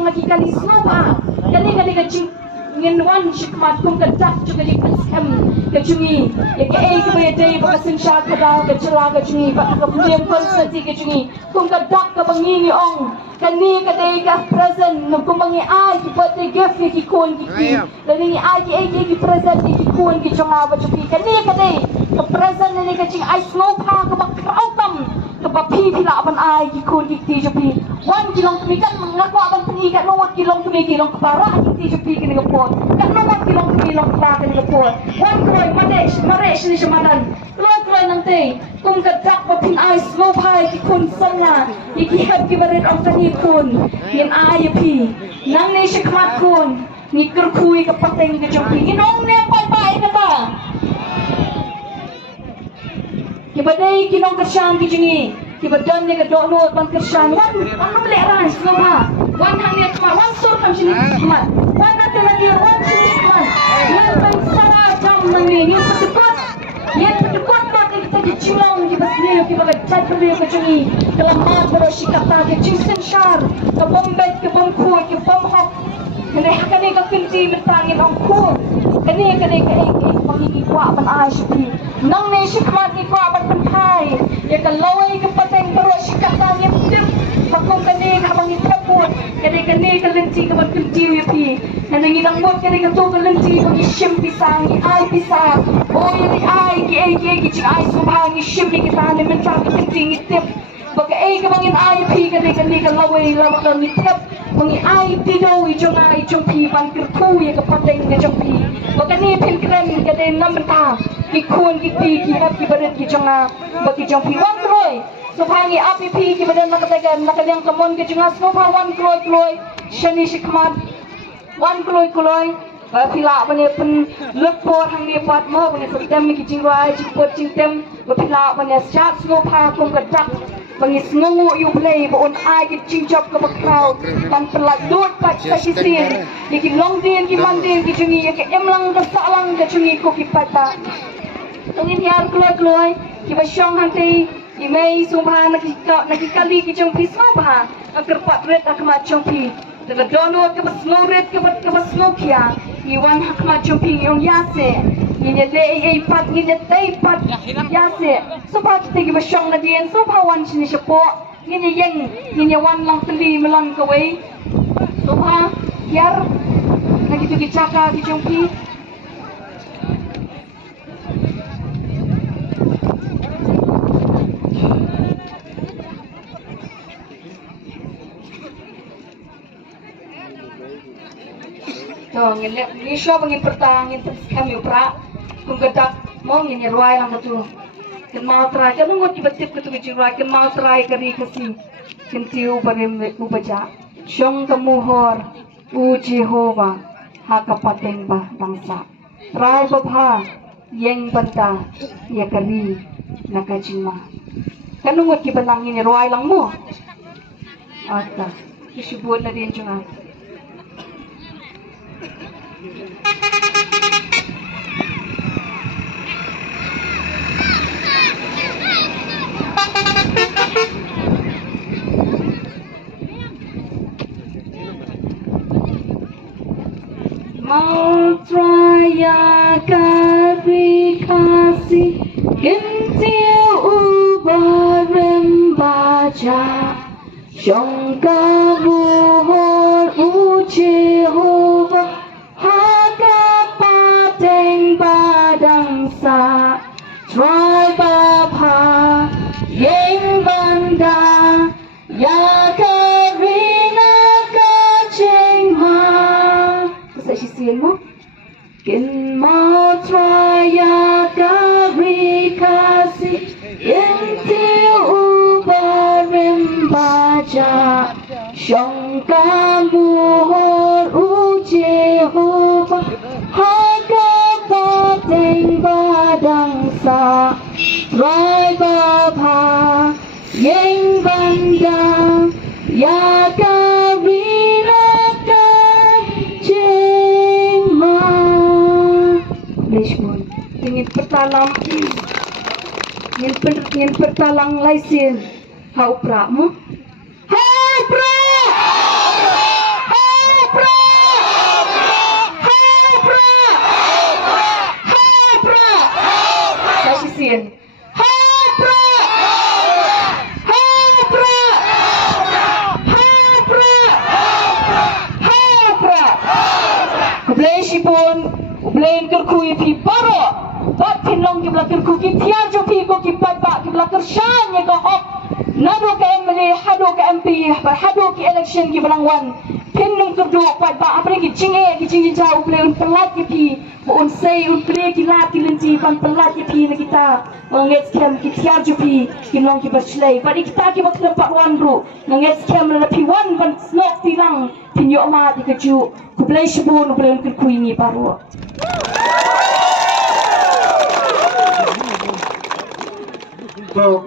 lagi kali snova kali kecing ngin wan shikmat kum kadak juga di kusem kecungi ya ke ai ke day bakasin syak kada kecela kecungi bak ke punyam konstanti kecungi kum kadak ke bangini ong kani kadai ka present nung kum bangi ai ki birthday gift ki kon ki dan ini ai ki present ki kon ki chonga ba chupi kani kadai ke present ni kecing ai snova ke bak krautam ke papi pila ban ai ki kon ki ti chupi wan kilong tumikan mengaku abang pengikat nomor kilong kilong kepara ki ti chupi kini ke kan nomor kilong pa kini ke pon wan kroy maresh ni shamadan kroy nanti kum kadak pa pin ai slow pai ki kun sanga ki heb ki barit ang tani kun yen ai pi nang ni shikmat kun ni kerkui ke pateng ke chupi ginong ne pai kata ki badai kinong kersan ki jingi ki badan ni ke dono ban kersan wan mele ran slow ha wan hang ni kemar wan sur kam sini kemar wan nanti lagi wan sini kemar yang bersara jam ni yang petukut pakai kita dicilong di basni ki bagai cat beri ke jungi dalam mat beroshi kata ke jinsen shar ke bombet ke bongku ke bomhok kene kene ke kinti bertangin ongku kene ke mangini kwa ban ashpi nang ne shikmat ni kwa ban pentai ya ke lawai ke pateng beroshi kata ni pakong kene ka bangi tapot kene ke lenti ke ban kinti ya pi kene nginang mot kene ke to ke lenti bagi shim pisang ni ai pisang oh ini ai ki cing ai subhangi shim ni kita ne mentar ke kinti ni tip bagi ke bangin ai pi kene ke lawai lawak ni tip bangi ai tido i jong pi ban kirku ya ke pateng ke jong pi bagi ni pin krem kene nam benta ki kun ki pi ki hap ki baret ki jonga bagi jong pi wan kroy subhangi api pi ki badan nakatagan nakaliang kamon ke jonga subha wan kroy shani shikmat wan kloy pila bani pen lepor hang ni pat mo bani setem ki jingwai jipot jingtem pila bani syak subha kum kadak bani snungu yu play bon ai ki jingjop ke bakrau ban pelak dot pat sakisin ki longdin ki mandin ki jungi ke emlang ke salang ke jungi ko ki pata tungin hiar kloy ki basyong hanti imei subha nakikali ki jong pi subha agar pat red akmat jong pi daga dono ke basno red ke basno kia iwan hakmat jong pi yong yase ini le pat ini tei pat yase subha kita ki basyong na dien subha wan sini sepo ini wan lang teli melan ke wei subha hiar nakitu ki caka ki jong pi ngin ni syo bangin pertangin kami upra kung gadak mo ngin ruai lang tu ken mau try kan ngot tibetip ketu jirai ken mau try kari kasi ken tiu barem ubaja syong kemuhor u Jehova hakapateng ba bangsa try babha yeng banta ya kari nakajima kan ngot kibanang ngin ruai lang mo ata kisibut na din junga mau traya kari kasih kentil ubarem baja syongka buhor u Jehova hakapateng badangsa try babha yeng banda ya karina kachengma bisa sisihin mo kin mau traya kari kasih yentil ubarem baja syongka buhor u Jehova hakapateng badangsa try babha yeng banda ya karina kachengma Lishmon ingin pertalang laisin hau pra mo hau pra Blain kerkui pi baro. Bat pinlong kibla kerku ki tiar jo pi ko ki papa kibla kershan ye ko hok. Nado ke MLA, hado ke MP, hado ke election ki belangwan. Pinung kerdu pat ba apre ki jingi jauh blain pelat ki pi. Un sei un pre ki lat ki lenti pan pelat ki pi na kita. Nget scam ki tiar jo pi kinlong ki berslay. Padi kita ki bakna pak wan ru. Nget scam la pi wan ban snok tilang pinyo ma di keju. Ku blai shibun blain kerkui ni baro. So